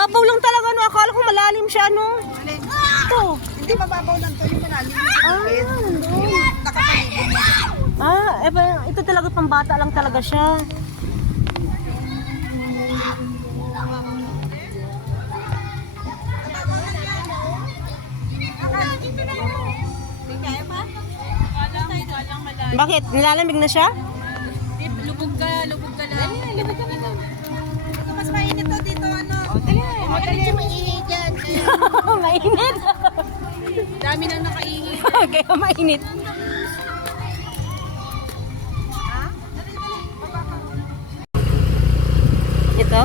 Babaw lang talaga, no? Akala ko malalim siya, no? Ito. Hindi mababaw lang to, yung malalim. Ito talaga pambata lang talaga siya. Bakit? Nilalamig na siya? Lubog ka lang. Lubog ka lang. Mas mainit to dito, ano? Madali mainit dyan. Mainit. Dami nang nakaihi. Kaya mainit. Ito?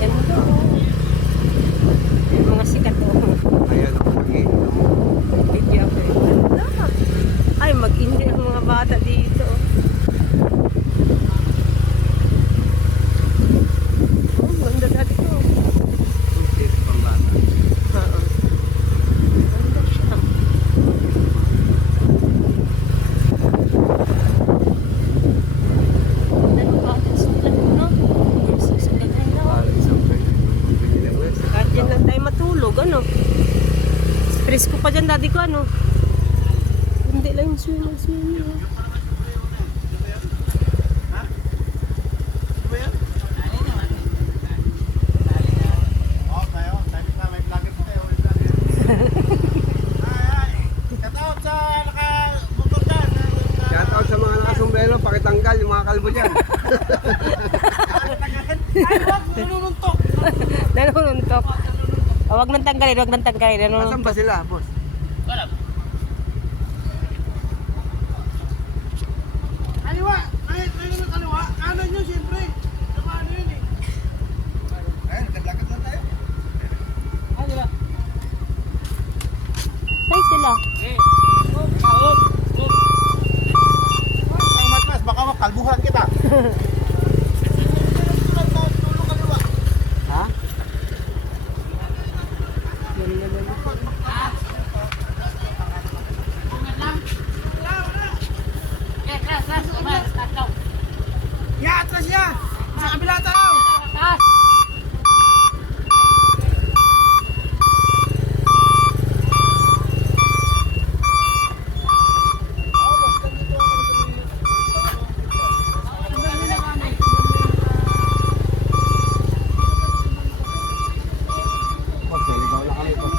Yan mo to. Yung mga sikat to. Ayan ako mag-inom. Video ako eh. Ay, mag-indi ang mga bata dito. Oh, ganda dati to. Dito pang bata. Oo. Ganda siya. Ganda ng bata sa ano, no? Sa ganda na. Parang isang pwede. Pwede na west. Kahit dyan lang tayo matulog, ano? Presko pa dyan, daddy ko, ano? Hindi lang yung swimming. Shoutout sa mga nakasombrero, pakitanggal yung mga kalbo dyan. Nanununtok. Huwag nang tanggalin, huwag nang tanggalin. Asan Nanununtok. ba sila, boss? Kaliwa! Kahit naman kaliwa, kanan nyo siyempre. Paano yun eh? Ayun, naglakat lang tayo. Ay, sila. Ang matmas, baka makalbuhan kita. Ha? Ya, atras ya! Sa kabila tayo! Boss, naligaw na kami, boss.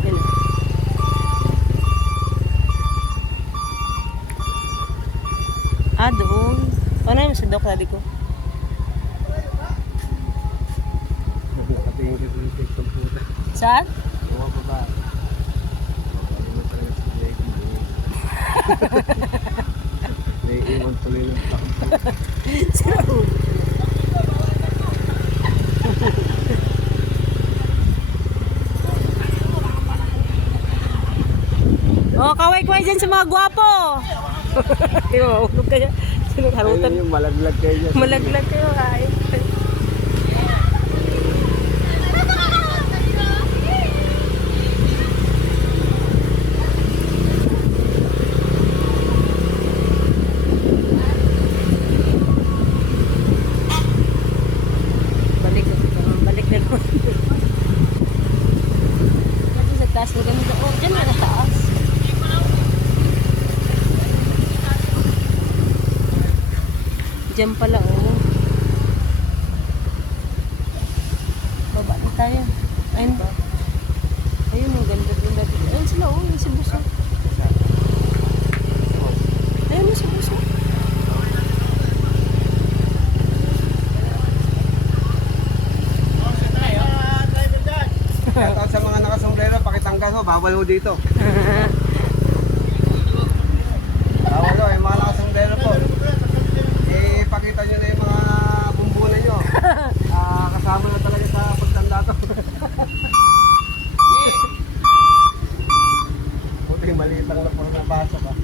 Yan. Doon. Ano yun sa dok, daddy ko? Nakatingin siya sa TikTok puta. Saan? Mga baba. Pwede mo talaga sa Jackie. Naiiwan tuloy ng takbo. Oh, kaway-kaway dyan sa mga gwapo. Di ba, ulog kayo. Sino harutan? Ayun yung malaglag kayo dyan. Malaglag kayo, ay. Balik na naman. Kasi sa taas ng ganito. Oh, dyan na taas. Diyan pala, oh. Baba na tayo. Ayun ba? Ayun, ang ganda din dati. Ayun sila, oh. Yung si Buso. Ayun, yung si Buso. Shoutout sa mga nakasombrero, pakitanggal ho, bawal ho dito. Bawal ho, yung mga nakasombrero po. Pakita nyo na yung mga bumbunan nyo. Kasama na talaga sa pagtanda to. Buti maliit lang na puro nabasa ba?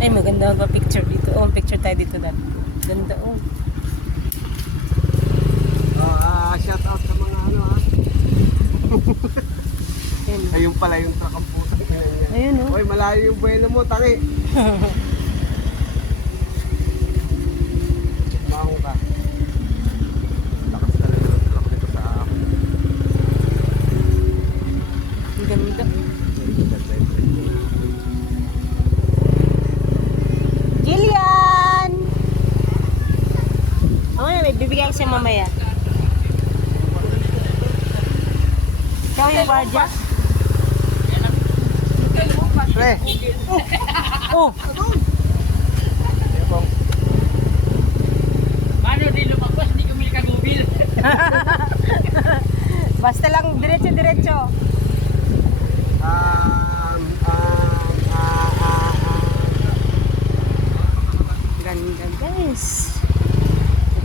Ay, maganda ba picture dito? Oh, picture tayo dito dati. Ganda oh. Shout out sa mga ano ha. Ayun. Ayun pala yung truck ang putang ina niya. Ayun oh. Hoy, malayo yung buwelo mo, tangi. Maho ka. Lakas talaga ng truck dito sa akin. Ang ganda. Jillian! Ako na, may bibigyan ko siya mamaya. Ikaw yung guardia? Pre! Oh! Paano di lumabas, di kumili ka mobil? Basta lang, diretso-diretso. Ganda guys.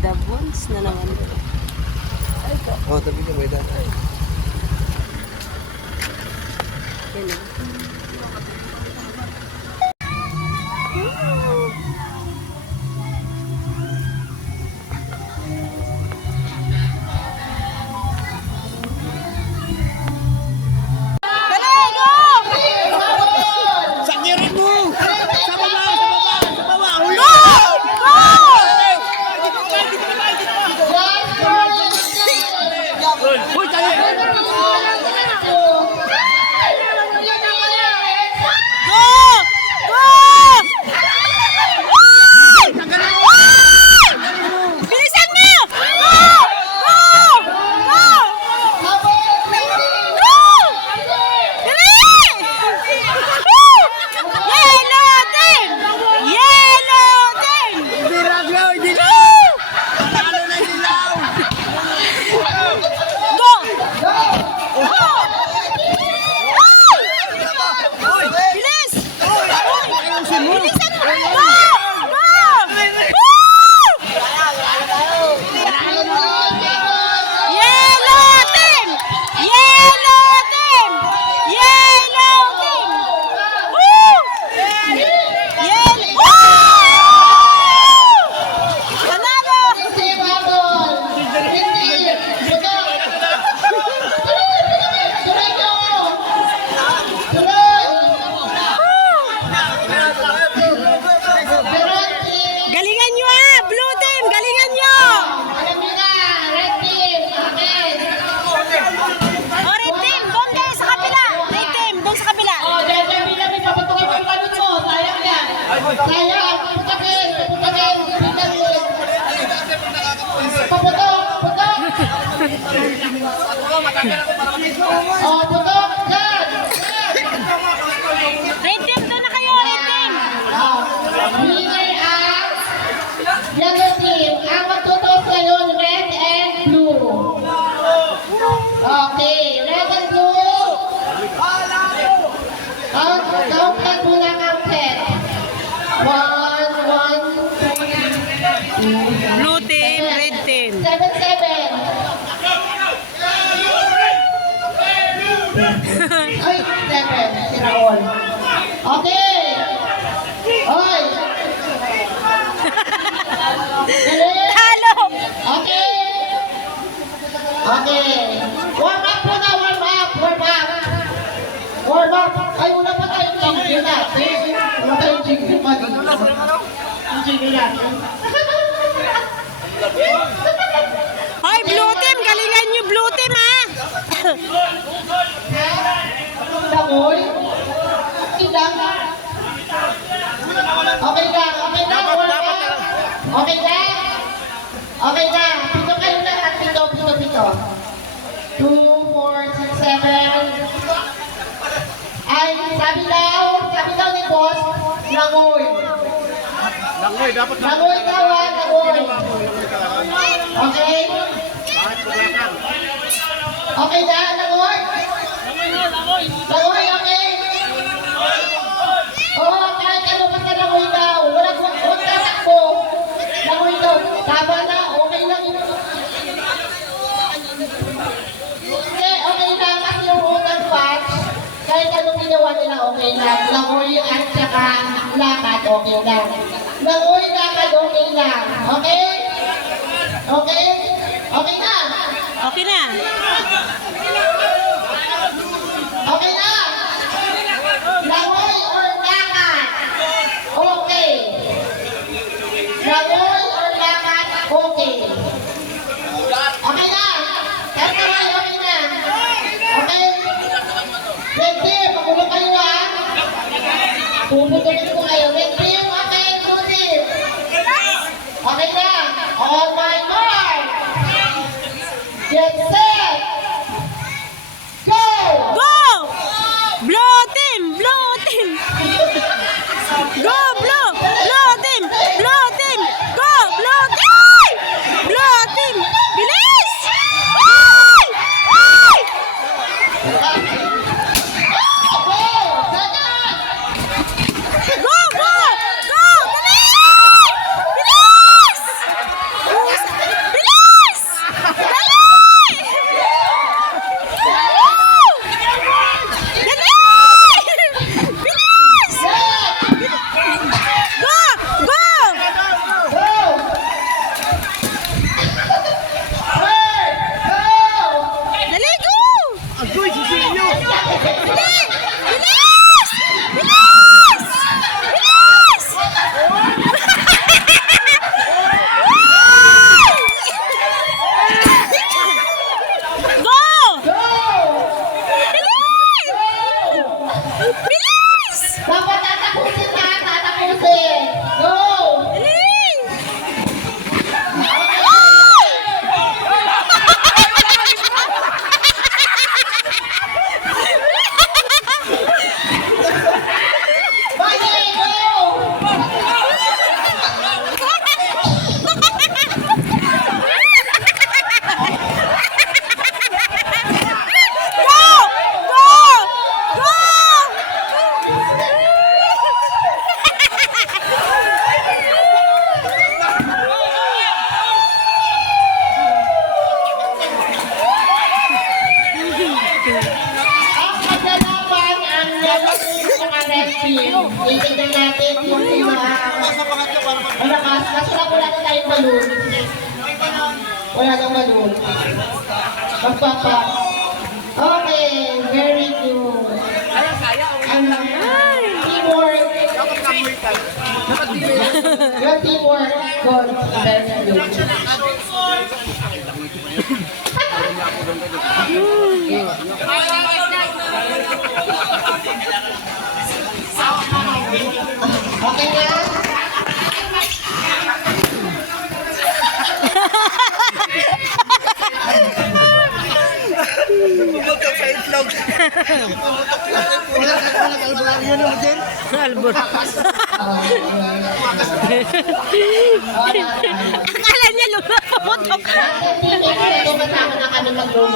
The bones na naman. Oh, tabi ka may daan. Yan oh. Galingan nyo ah! Blue team! Galingan nyo! Oh, red team! Doon kayo sa kabila! Red team! Doon sa kabila! Red team! Doon na kayo! Red team! Yellow team, ang magtutos ngayon, red and blue. Okay, red and blue. Counted muna counted. 1, 1, 2, Blue team! Red team! 7, 7. Ay, 7. Sila all. Okay. Oy. Halo! Okay. Okay. Warm up muna, warm up, warm up. Warm up. Ay, wala pa tayong jingle natin. Wala tayong jingle pa dito. Yung jingle natin. Hoy, blue team! Galingan nyo, blue team ha! Damoy. Ilang. Okay na, okay na. Warm up. Okay na. Okay na. Pito kayo lahat. Pito. 2, 4, 6, 7. Ay, sabi daw ni boss, langoy. Langoy, dapat Langoy daw ah, langoy. Okay? Okay na, langoy? Langoy, okay? Oo, kahit ano basta langoy daw. Huwag tatakbo. Langoy daw. Tama na, okay lang yun. Hindi, okay na. Kasi yung unang batch, kahit anong ginawa nila, okay lang. Langoy at saka lakad, okay lang. Langoy lakad, okay lang. Okay? Okay? Okay na? Okay na. Okay na? Langoy or lakad? Okay. Langoy or lakad? Okay. Okay na? Kahit naman, okay na. Okay? Red team, magulo kayo ha? Puputukin ko kayo. Red team, okay, blue team. Okay na? On my mark. Get set. Go! Go! Blue team! Blue team! Go, blue! Blue team! Blue team! Go, blue team! Blue team! Bilis! Ay! Ay! Go, go! Go! Dali! Bilis! Bilis! Dali! Dali! Bilis! Go! Go! Dali, go! Agoy, sisilyo! Dali! Bilis! Bilis! Bilis! Go! Bilis! Bilis! Dapat tatapusin ha, tatapusin. Go! Dali! Bali, go! Go! Go! Go! Ang kadalaman ang naging mga red team. Itignan natin kung sino ang malakas. Kasi wala na tayong balon. Wala nang balon. Magpapa. Okay, very good. Teamwork. Your teamwork. Good. Very good. Okay na? Albor. Akala niya lumaputok. Ito kasama na kami mag-roll.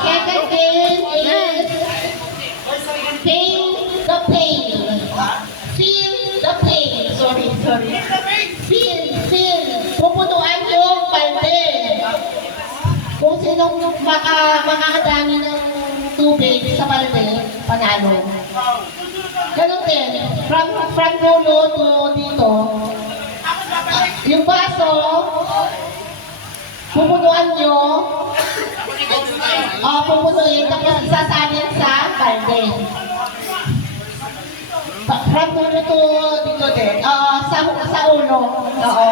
Second game is pain the pain. Feel the pain. Sorry. Feel. Pupunuan yung palde. Kung sinong makakadami ng tubig sa palde, panalo. Ganun din. From dulo to dito. Yung baso, pupunuan nyo. Pupunuin. Tapos isasalin sa palde. From dulo to dito din. Sa ulo. Oo.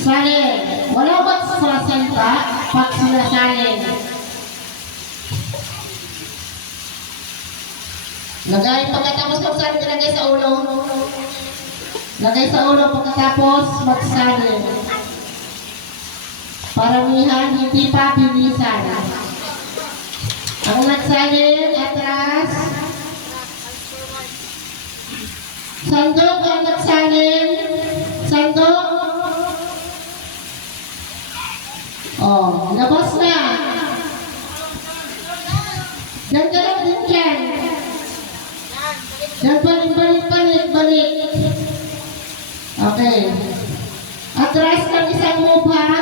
Salin. Wala ba sa senta pag sinasalin? Lagay pagkatapos magsalin, lagay sa ulo. Lagay sa ulo pagkatapos magsalin. Paramihan, hindi pa binisan. Ang nagsalin, atras. Sandok ang nagsalin. Sandok. Oh, labas na. Diyan ka lang din dyan. Diyan balik. Okay. Atras ng isang move ha.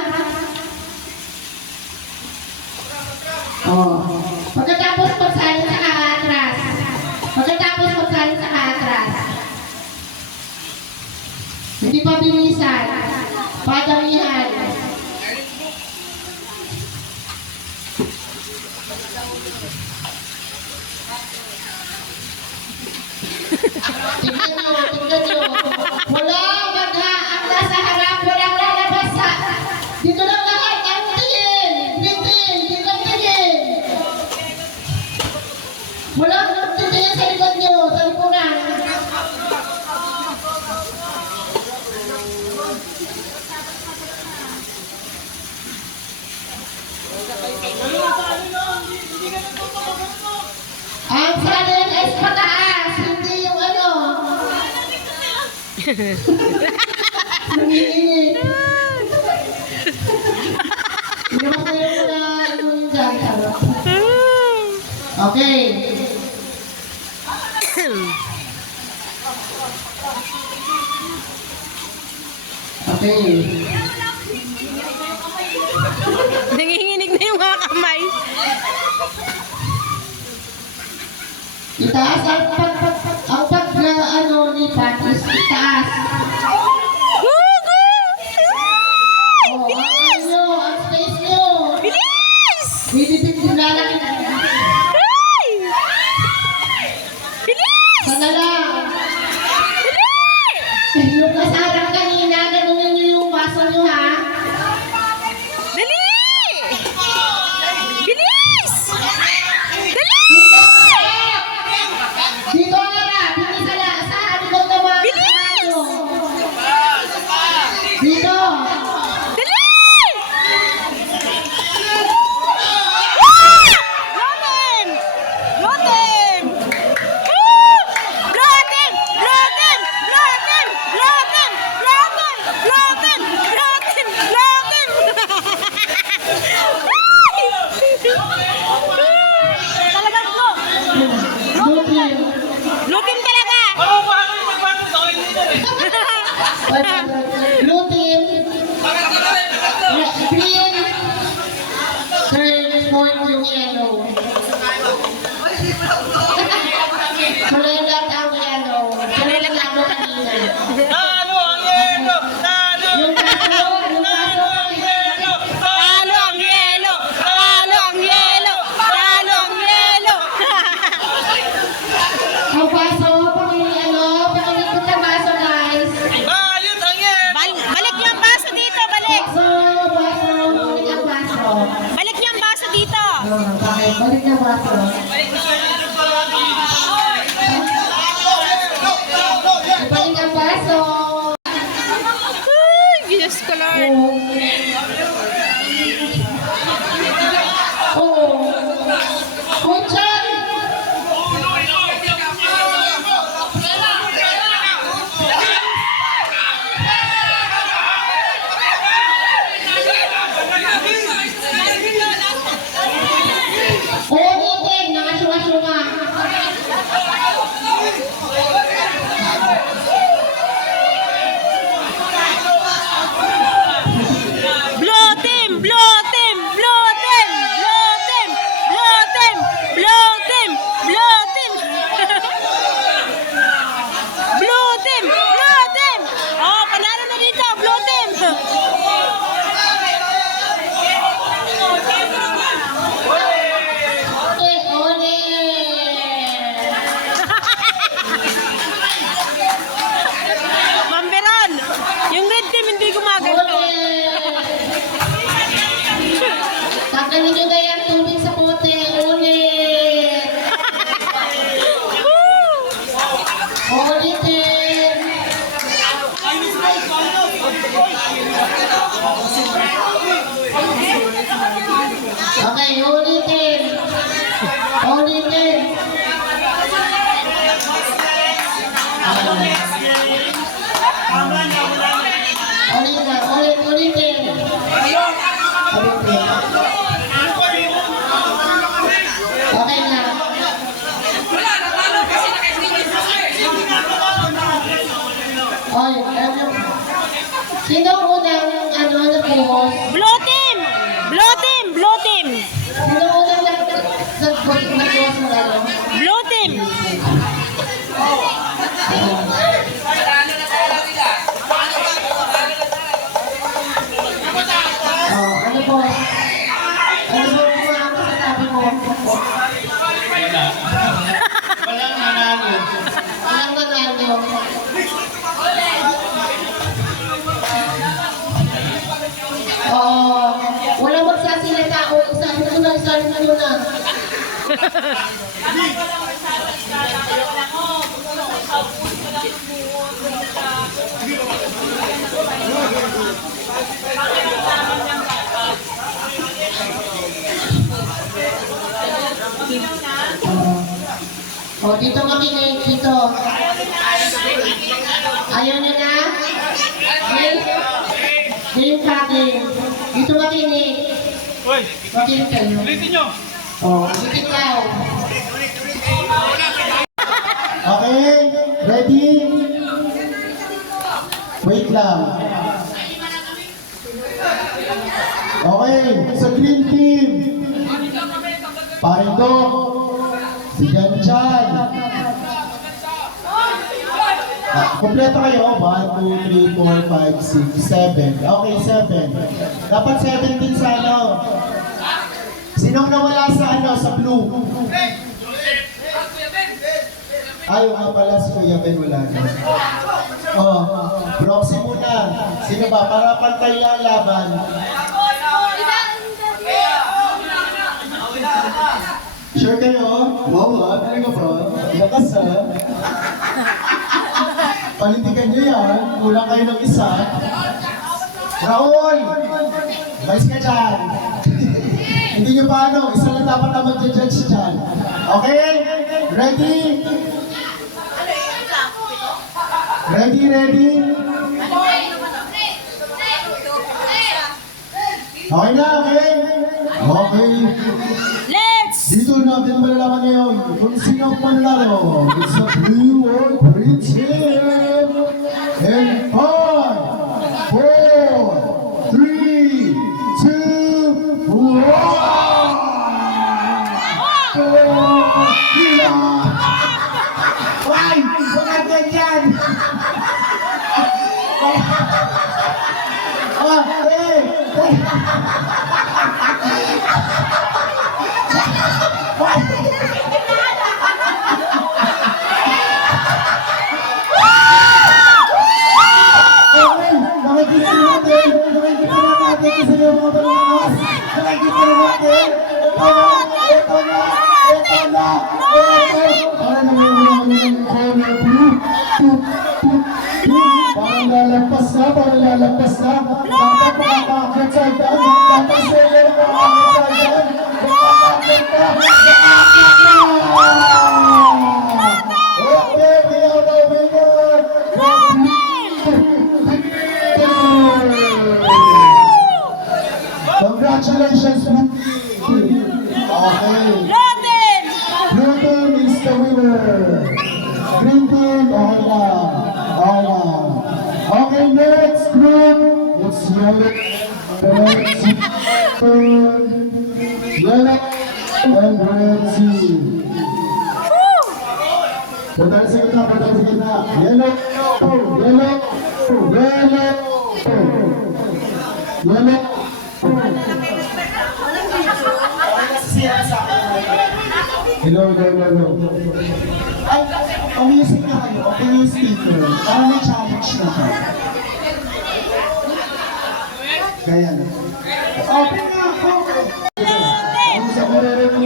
mabilisan. Padamihan. Tingnan nyo. Wala ang nasa harap, walang lalabas sa... Dito lang lahat, ang tingin! Dito ang tingin! Walang tingin sa likod nyo, sa lipunan. Ang salin ay pataas, hindi yung ano. Nanginginig. Hindi naman kayo na ano yung dyan. Okay. Okay. Nanginginig na yung mga kamay. Itaas ang pag ano ni Patis, itaas. Ang space nyo. Bilis! Bibibig din lalaki. Ay! Bilis! Sana lang. Dali! Yung kasarang kanina, ganunin nyo yung baso nyo ha. Dali! Bilis! Dali! Dito harap, hindi sa likod ng mga Bilis! kasama. Dito. Dali! Ah! Lotem! Lotem! Ah! Lotem! Lotem! Lotem! Lotem! Lotem! Lotem! Lotem! Lotem! Ay! Talagang go! Lutin. Lotem talaga! Lutin. Green. Turn point yung yellow. Kulilat ang yellow. Kulilat lang mo kanina. Talo ang yelo! Yung kaso, Talo ang yelo! Talo ang yelo! Talo ang yelo! ang baso, pakilikot ng baso guys. Bayot ang yelo! Balik yung baso dito! Balik! Baso, balik ang baso. Balik yung baso dito! Bakit? Balik ang baso. Balik ang baso. Ay, Diyos ko Lord! Oo. Kuchan! Ulitin, nakasunga-sunga. Blow team! Blow team! Blow team! Blow team! Blow team! Blow team! Blow team! Blow team! Blow team! Oh, panalo na dito! Blow team! Mamberon! Yung red team hindi gumaganto. Tanggalin nyo na yung tubig sa pote. Ulit. Ulitin. Okay, ulitin. Ulitin. Ulitin. Okay na. Oy, sino unang nag-post? Blow team! Blow team! Blow team! Sino unang nag-post mo lalo? Blow team! Walang nanalo. Walang nanalo. Oo. Walang magsasilita o isahin mo na. O, dito makinig, dito. Ayaw nyo na? Game packing. Dito makinig. Makinig kayo. Ulitin nyo. O, ulitin daw. Okay, ready? Wait lang. Okay, sa green team. Paring Dok. Si Jan Chan. Kompleto kayo. 1, 2, 3, 4, 5, 6, 7. Okay, 7. Dapat 7 din sa ano. Sinong nawala sa ano, sa blue? Ayaw nga pala si Kuya Ben wala na. Oh, proxy muna. Sino ba? Para pantay ang laban. Sure kayo? Wow, talaga bro. Lakas ha. Palintikan nyo yan. Kulang kayo ng isa. Raul! Mais ka dyan. Hindi nyo pa ano, isa lang dapat na mag-judge dyan. Okay? Ready? Ready? Okay na, okay? Okay. Let's! Dito natin malalaman ngayon kung sino ang manlaro. It's a blue or green team. And 5, 4, 3, 2, 1. Ay! Mga ganyan! Ah, hey! Nakikita natin kasi yung mga balakas. Nakikita natin. Ito na. Para naman yung corner blue. Parang lalagpas na. Dapat makakakit sa daan. Dapat sila makakakit sa daan. Makakakit na. Okay, we are the winner. Congratulations, okay. Loaded! Blue team is the winner. Green team, okay lang. Okay, next group. It's yellow. Yellow and red team. Padala sa gitna. Yellow. Hello. Ay, pamusik na kayo. Okay yung speaker. Para may challenge na kayo. Kaya na. Okay na ako. Ang sa mararang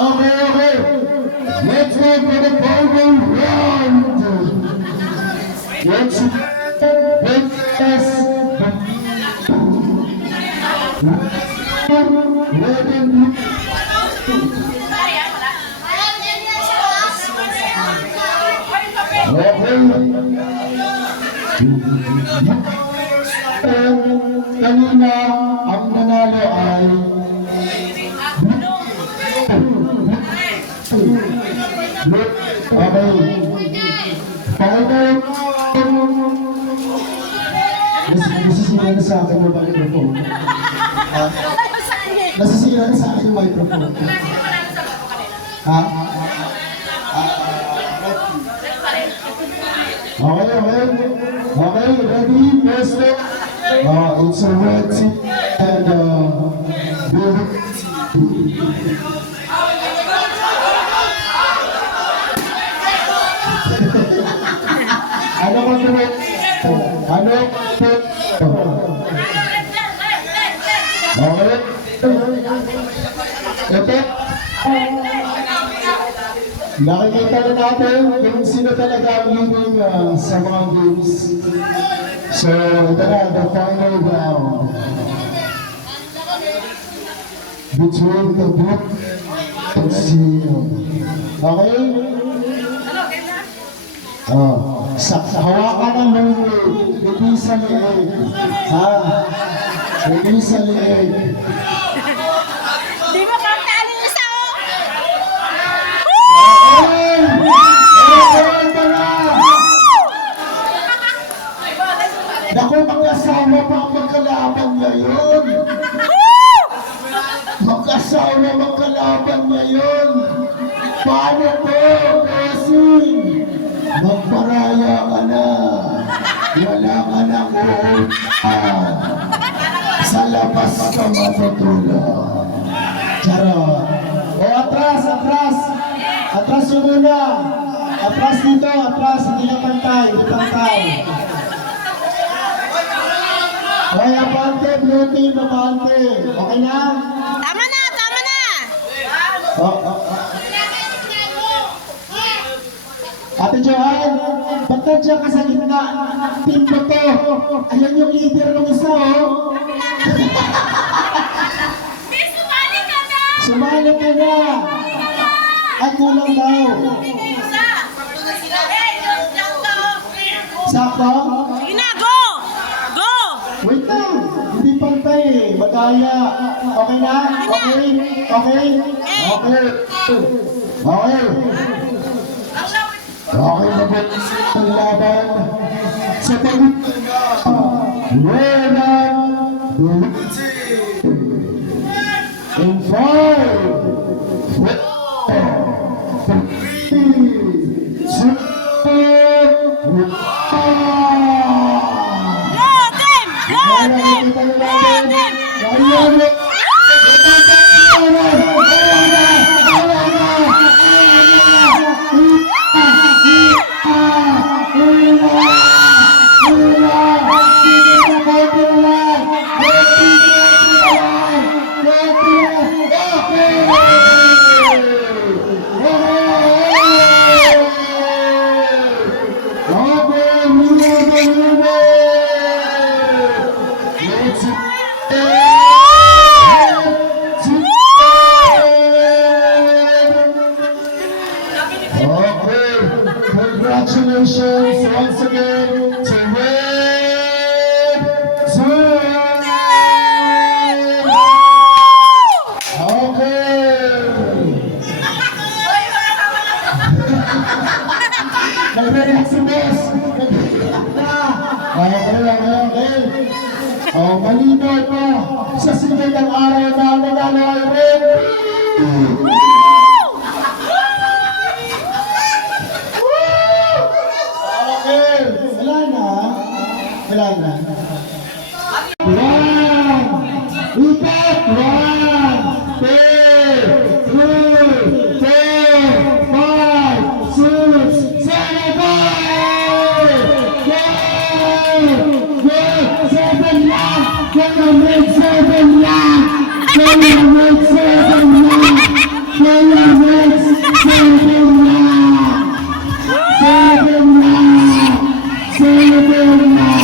Okay. Let's go for the final round. Let's Kanina, ang nanalo ay okay. Panginoon, nasisira na sa akin yung microphone. Nasisira na sa akin yung microphone. Ha? Okay, ready? First step. It's a red team and blue. Ano ko tuloy? Ano? Okay. Ito. Nakikita na natin kung sino talaga ang leading sa mga games. So, ito na, the final round. Between the group and CEO. Okay? Hawakan ng hindi sa liig. Hindi sa liig. Di ba kanta ang isa o? Naku, mag-asawa pa ang magkalaban ngayon. Mag-asawa magkalaban ngayon. Paano po, Bossing? Magparaya ka na. Wala ka na uutan. Sa labas ka matutulog. Charot. O, atras, atras. Atras yung muna. Atras dito, atras. Hindi ka pantay, hindi pantay. Hoy, abante, blue team, abante. Okay na? Tama na, tama na. Ate Joanne, ba't nandiyan ka sa gitna? Team ko to. Ayan yung leader ng isa, oh. Miss, sumali ka na. Sumali ka na. Ay, kulang daw. Isa. Hey, just Sakto? sige na, go. Go. Wait lang. Hindi pantay eh. Madaya. Okay na? Okay? Okay? Okay. Okay. Okay, mabuti ang laban sa Rena in 5, 'Congratulations once again to Red Team! Okay! Nag-react si Boss! Okay. Oh, malinaw pa sa sigat ng araw na nanalo ay Red Team! Wala na. Ipat! 1, 2, 3, 4, 5, 6, 7, 7 lang! Kaya may 7 lang! Kaya may 7 lang! Kaya may 7 lang! 7 lang! 7 lang!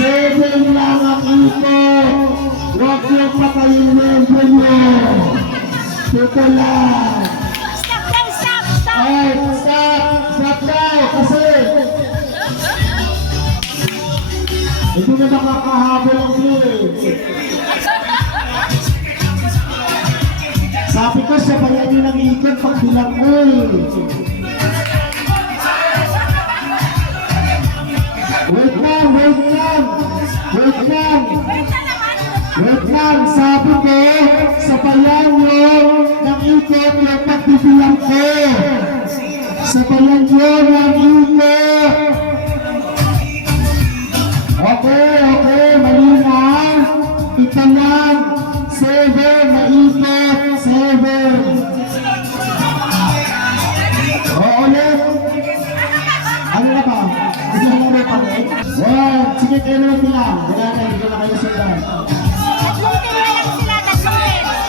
Seven lang ang ito. Rock your pa kayong member nyo. Dito lang. Stop daw, stop, stop! Ay, stop daw, kasi hindi na makakahabol ang view. Sabi ko, siya kaya nyo nang ikot pag bilang ko Wait lang, sabi ko, sabayan nyo ng ikot yung pagbibilang ko. Sabayan nyo ng ikot. Okay, malinaw. Kita lang, 7, maikot, 7. O, ulit. Ano na ba? Gusto mo na pa rin? Sige, kayo naman bilang. Wala na, hindi ko na kayo sundan. Tatlong team na lang sila, tatlong team.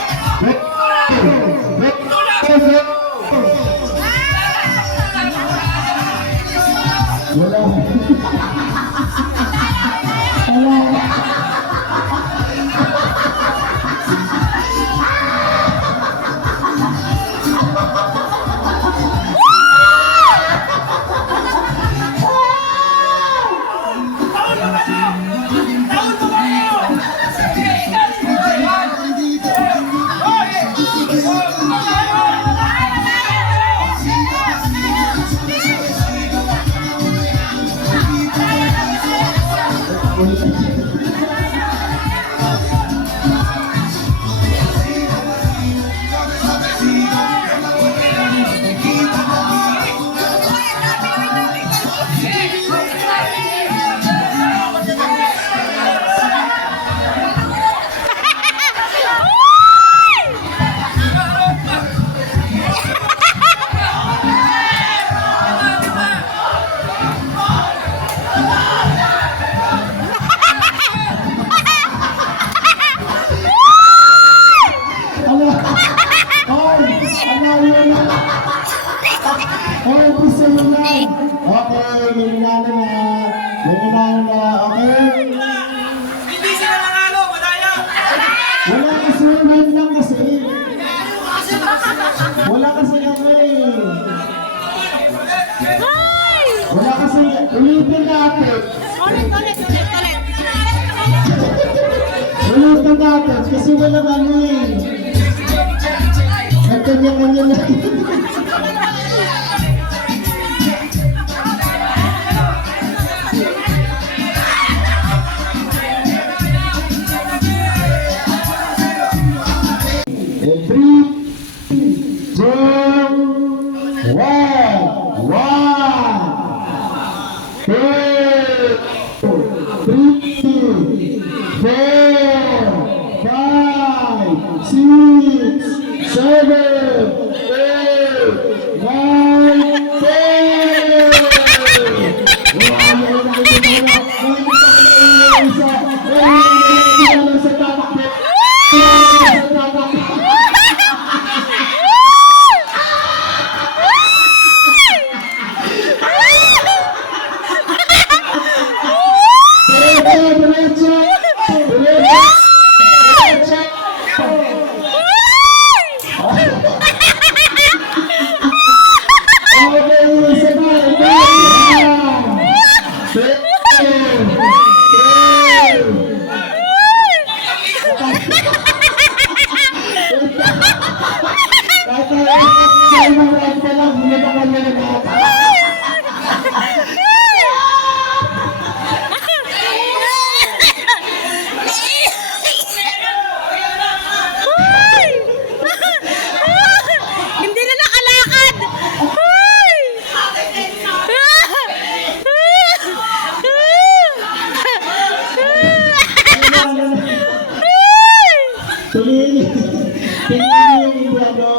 Hindi sila nanalo, madaya! Wala kasi wait lang kasi. Wala kasi Wala kasi, ulitin natin. Ulit. Ulitin natin kasi walang nagkanya-kanya na. And 3, 2, 1, 2, 3, 4, 5, 6, 7, 8, 9, 10! Hindi na nakalakad! Tingnan yung Indiano,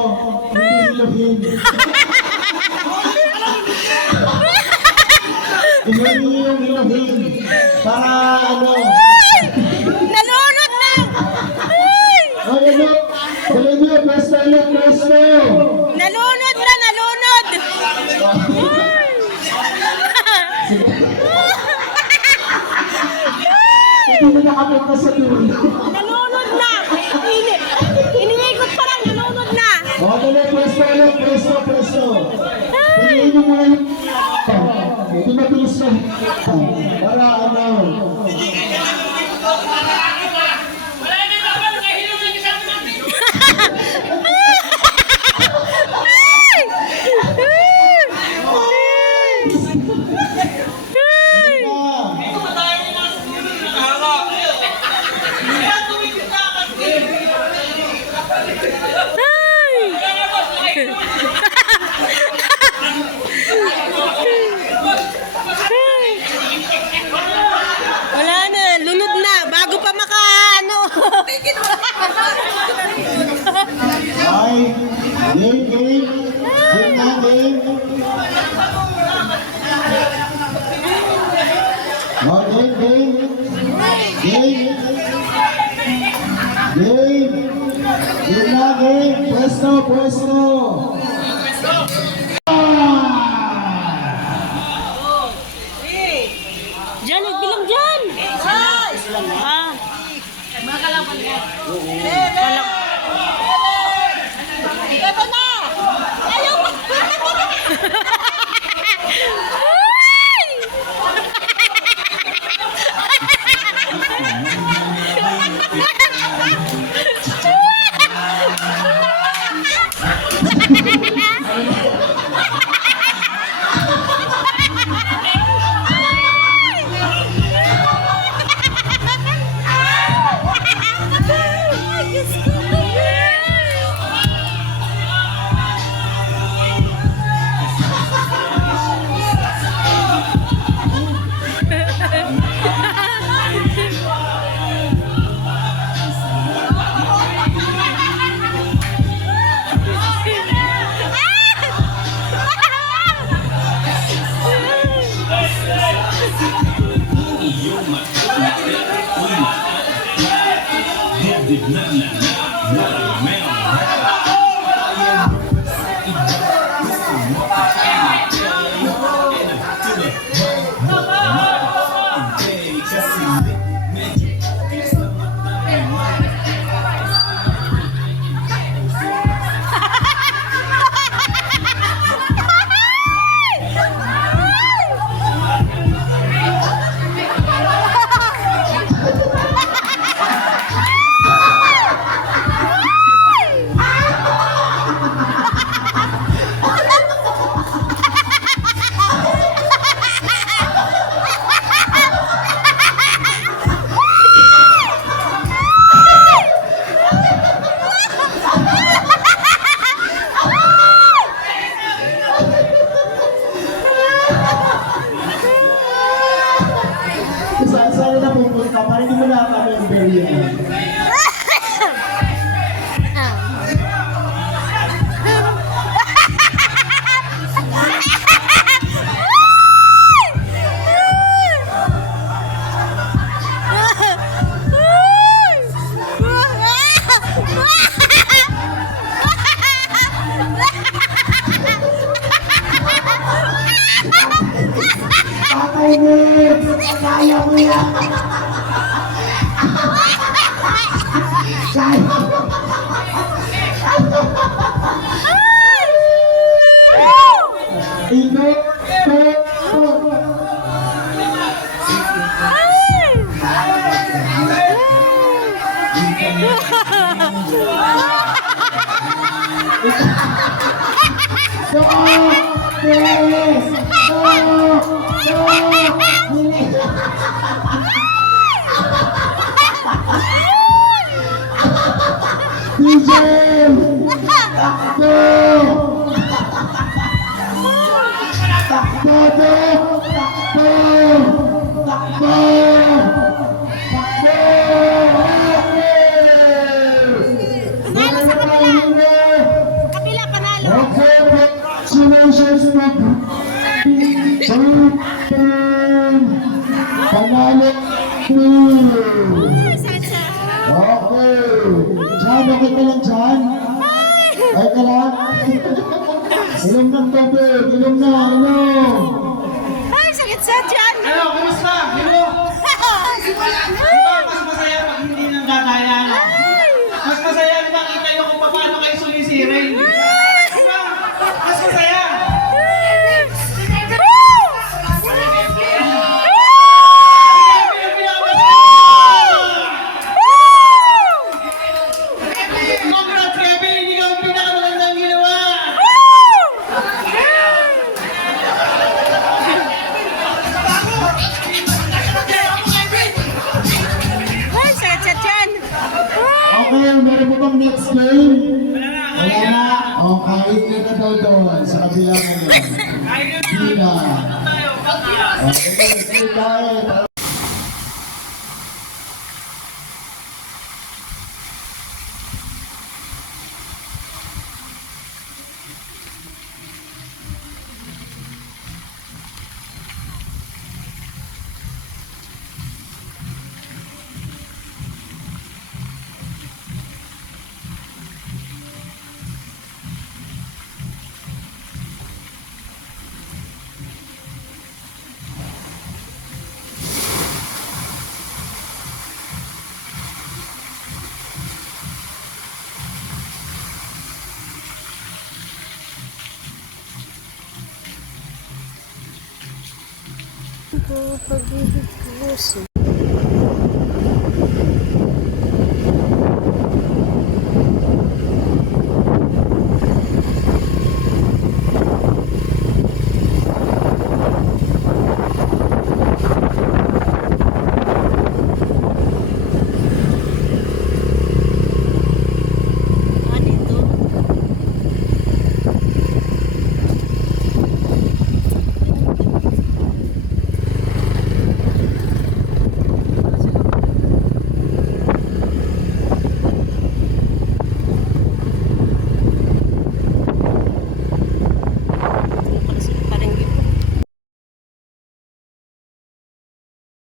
hindi yung inuhin. Para Nalunod na! Presto. Nalunod na, nalunod! Hindi na nakapunta sa dulo. Nalunod na! dali, pwesto ulit, pwesto. Piliin nyo muna yung... Ito mabilis na. Para ano... Wala na, lunod na. Bago pa maka, ano. Ay, game. Game na, game. Oh, game. Game na, game. Pwesto. Diyan, nagbilang dyan. Ah. Mga kalaban ka. Ito na! Ayaw pa! Saan na pupunta? Para hindi mo nakaka-member yan. Kakainis! Kaya mo yan! Kaya mo! DJ! Takbo! Takbo! Takbo! Kapila, panalo. Okay, congratulations to Panalo Okay. Jan, okay ka lang dyan? Okay ka lang? Inom ng tubig, inom na, inom. Ay, sakit sa dyan. Ano, kumusta? Hello? Mas masaya pag hindi nang gagaya. Mas masaya nang makita nyo kung paano kayo sumisiring. next game? Wala na. O, kain ka na daw doon sa kabilang ano. Hindi na. Okay, sige kain. Pag-ibig puso.